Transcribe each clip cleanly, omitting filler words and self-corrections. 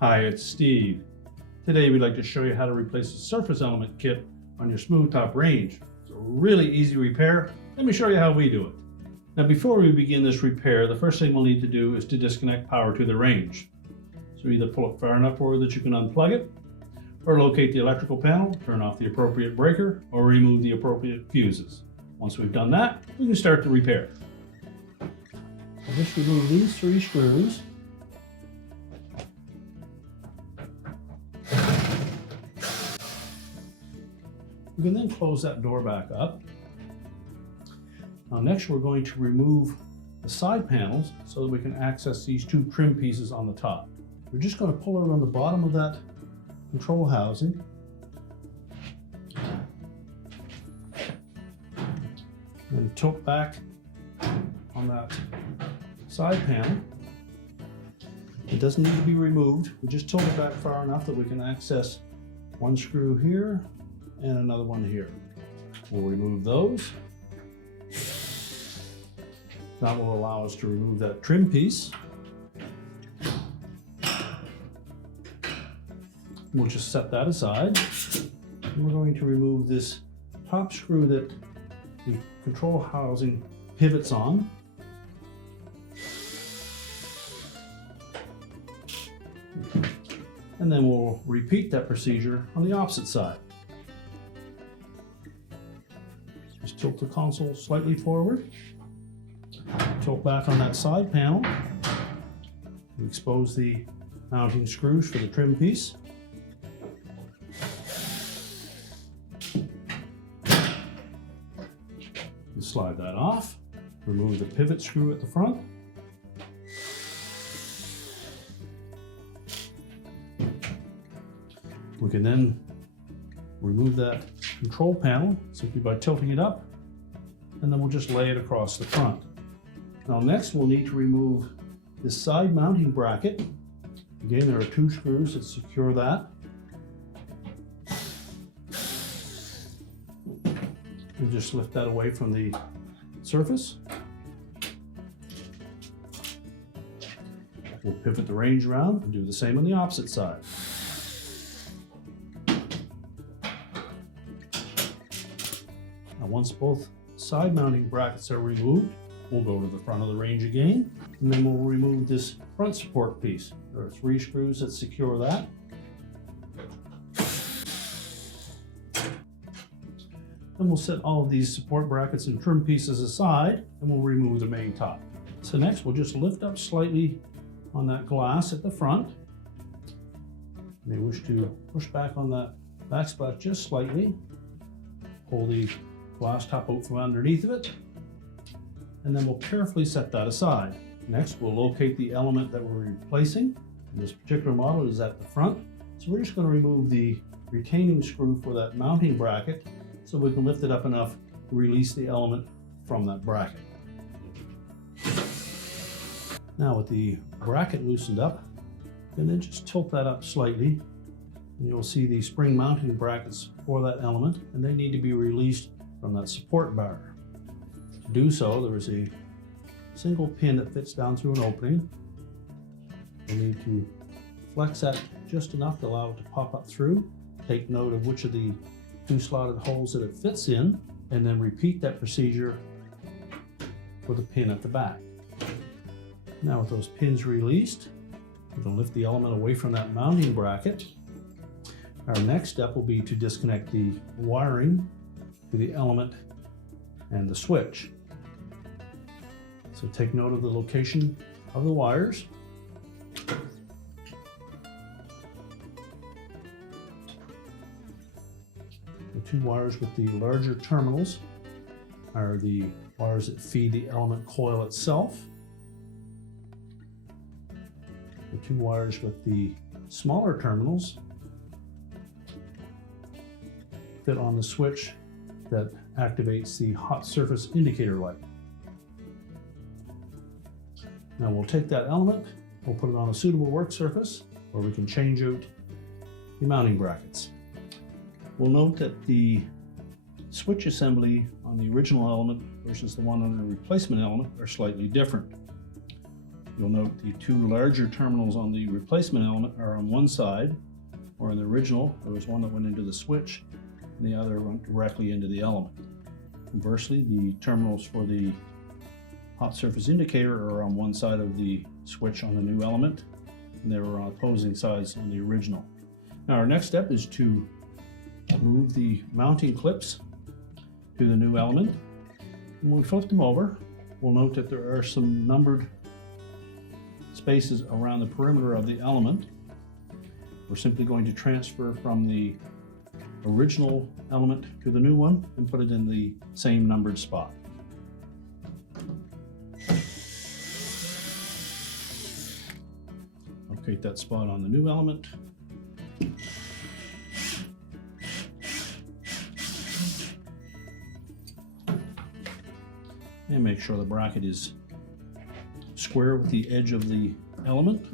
Hi, it's Steve. Today we'd like to show you how to replace the surface element kit on your smooth top range. It's a really easy repair. Let me show you how we do it. Now before we begin this repair, the first thing we'll need to do is to disconnect power to the range. So either pull it far enough forward that you can unplug it, or locate the electrical panel, turn off the appropriate breaker, or remove the appropriate fuses. Once we've done that, we can start the repair. I'll just remove these 3 screws. We can then close that door back up. Now next we're going to remove the side panels so that we can access these 2 trim pieces on the top. We're just going to pull it around the bottom of that control housing. And tilt back on that side panel. It doesn't need to be removed. We just tilt it back far enough that we can access 1 screw here and another one here. We'll remove those. That will allow us to remove that trim piece. We'll just set that aside. And we're going to remove this top screw that the control housing pivots on. And then we'll repeat that procedure on the opposite side. Just tilt the console slightly forward. Tilt back on that side panel. Expose the mounting screws for the trim piece. Slide that off. Remove the pivot screw at the front. We can then remove that control panel simply by tilting it up, and then we'll just lay it across the front. Now next we'll need to remove this side mounting bracket. Again, there are 2 screws that secure that. We'll just lift that away from the surface. We'll pivot the range around and do the same on the opposite side. Now once both side mounting brackets are removed, we'll go to the front of the range again, and then we'll remove this front support piece. There are 3 screws that secure that. Then we'll set all of these support brackets and trim pieces aside, and we'll remove the main top. So next we'll just lift up slightly on that glass at the front. You may wish to push back on that backsplash just slightly. Pull the glass top out from underneath of it, and then we'll carefully set that aside. Next we'll locate the element that we're replacing. This particular model is at the front, so we're just going to remove the retaining screw for that mounting bracket, so we can lift it up enough to release the element from that bracket. Now with the bracket loosened up, you can then just tilt that up slightly, and you'll see the spring mounting brackets for that element, and they need to be released from that support bar. To do so, there is a single pin that fits down through an opening. You'll need to flex that just enough to allow it to pop up through. Take note of which of the 2 slotted holes that it fits in, and then repeat that procedure with a pin at the back. Now with those pins released, we can lift the element away from that mounting bracket. Our next step will be to disconnect the wiring to the element and the switch. So take note of the location of the wires. The 2 wires with the larger terminals are the wires that feed the element coil itself. The 2 wires with the smaller terminals fit on the switch that activates the hot surface indicator light. Now we'll take that element, we'll put it on a suitable work surface where we can change out the mounting brackets. We'll note that the switch assembly on the original element versus the one on the replacement element are slightly different. You'll note the two larger terminals on the replacement element are on one side, or in the original, there was one that went into the switch, and the other went directly into the element. Conversely, the terminals for the hot surface indicator are on one side of the switch on the new element, and they were on opposing sides on the original. Now our next step is to move the mounting clips to the new element. And when we flip them over, we'll note that there are some numbered spaces around the perimeter of the element. We're simply going to transfer from the original element to the new one and put it in the same numbered spot. Locate that spot on the new element. And make sure the bracket is square with the edge of the element.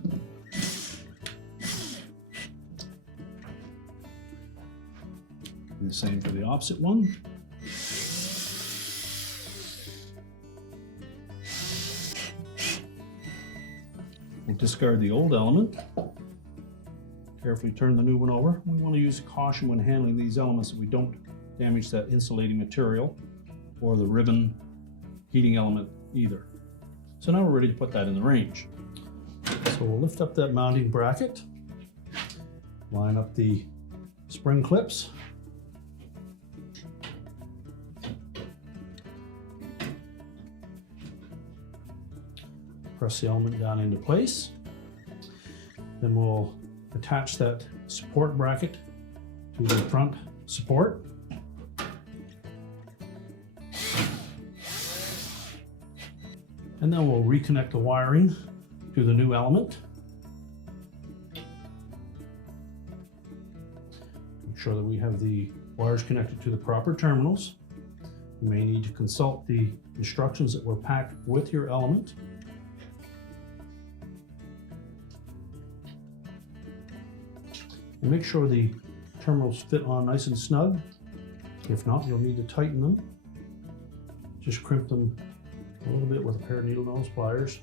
Do the same for the opposite one. We'll discard the old element. Carefully turn the new one over. We want to use caution when handling these elements so we don't damage that insulating material or the ribbon heating element either. So now we're ready to put that in the range. So we'll lift up that mounting bracket, line up the spring clips, press the element down into place. Then we'll attach that support bracket to the front support. And then we'll reconnect the wiring to the new element. Make sure that we have the wires connected to the proper terminals. You may need to consult the instructions that were packed with your element. And make sure the terminals fit on nice and snug. If not, you'll need to tighten them. Just crimp them a little bit with a pair of needle nose pliers.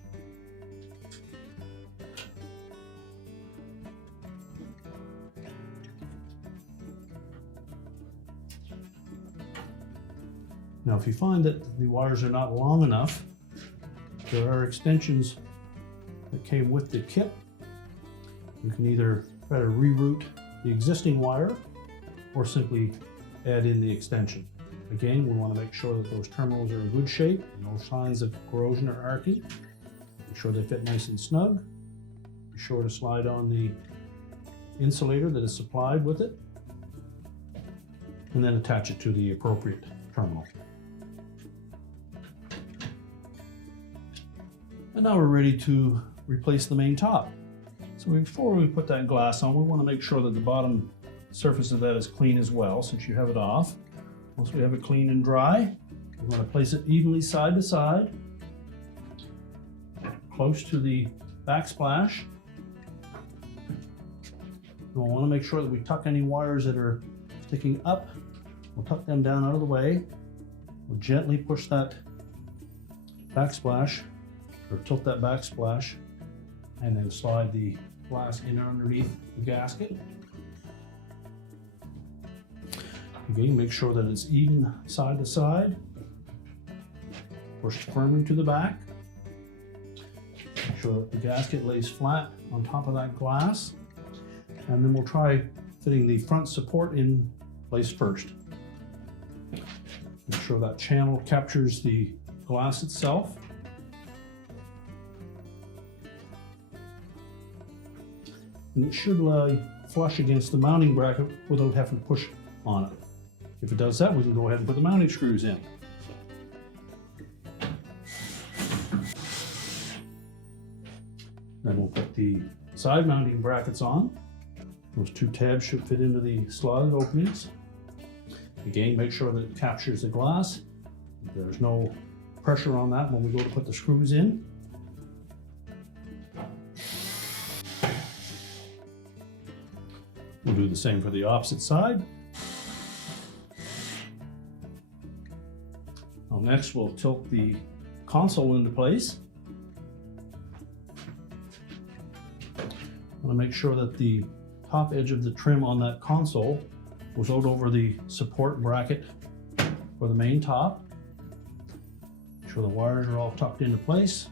Now, if you find that the wires are not long enough, there are extensions that came with the kit. You can either try to reroute the existing wire or simply add in the extension. Again, we want to make sure that those terminals are in good shape, no signs of corrosion or arcing. Make sure they fit nice and snug. Be sure to slide on the insulator that is supplied with it, and then attach it to the appropriate terminal. And now we're ready to replace the main top. So before we put that glass on, we want to make sure that the bottom surface of that is clean as well, since you have it off. Once we have it clean and dry, we're going to place it evenly side to side, close to the backsplash. We'll want to make sure that we tuck any wires that are sticking up. We'll tuck them down out of the way. We'll gently push that backsplash, or tilt that backsplash, and then slide the glass in underneath the gasket. Again, make sure that it's even side to side. Push firmly to the back. Make sure that the gasket lays flat on top of that glass. And then we'll try fitting the front support in place first. Make sure that channel captures the glass itself. And it should lie flush against the mounting bracket without having to push on it. If it does that, we can go ahead and put the mounting screws in. Then we'll put the side mounting brackets on. Those two tabs should fit into the slotted openings. Again, make sure that it captures the glass. There's no pressure on that when we go to put the screws in. We'll do the same for the opposite side. Now next, we'll tilt the console into place. to make sure that the top edge of the trim on that console goes out over the support bracket for the main top. Make sure the wires are all tucked into place.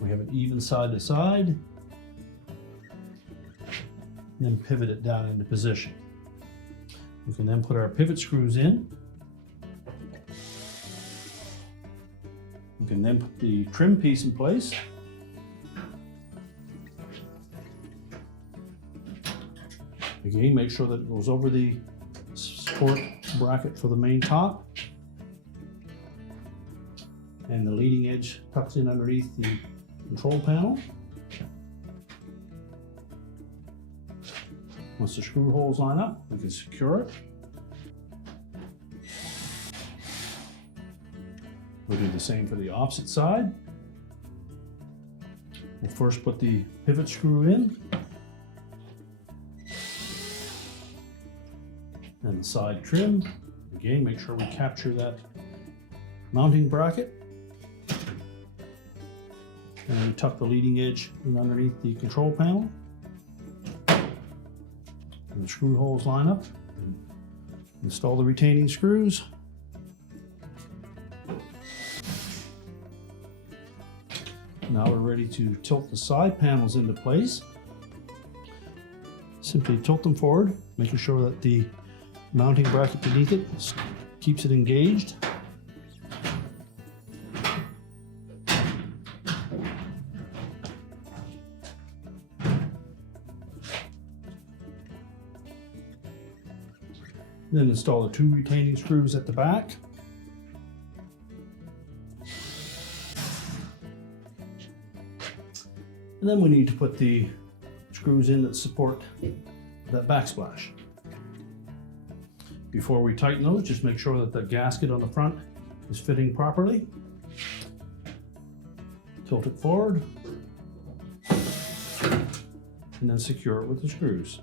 We have it even side to side. And then pivot it down into position. We can then put our pivot screws in. We can then put the trim piece in place. Again, make sure that it goes over the support bracket for the main top. And the leading edge tucks in underneath the control panel. Once the screw holes line up, we can secure it. We'll do the same for the opposite side. We'll first put the pivot screw in. And the side trim. Again, make sure we capture that mounting bracket. And then we tuck the leading edge in underneath the control panel. And the screw holes line up. And install the retaining screws. Now we're ready to tilt the side panels into place. Simply tilt them forward, making sure that the mounting bracket beneath it keeps it engaged. Then install the 2 retaining screws at the back. And then we need to put the screws in that support that backsplash. Before we tighten those, just make sure that the gasket on the front is fitting properly. Tilt it forward. And then secure it with the screws.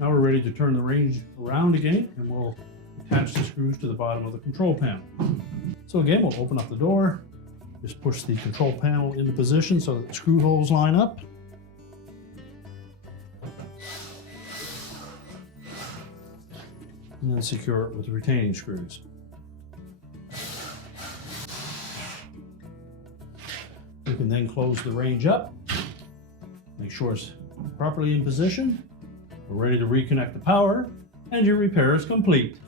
Now we're ready to turn the range around again, and we'll attach the screws to the bottom of the control panel. So again, we'll open up the door, just push the control panel into position so that the screw holes line up. And then secure it with the retaining screws. You can then close the range up, make sure it's properly in position. We're ready to reconnect the power, and your repair is complete.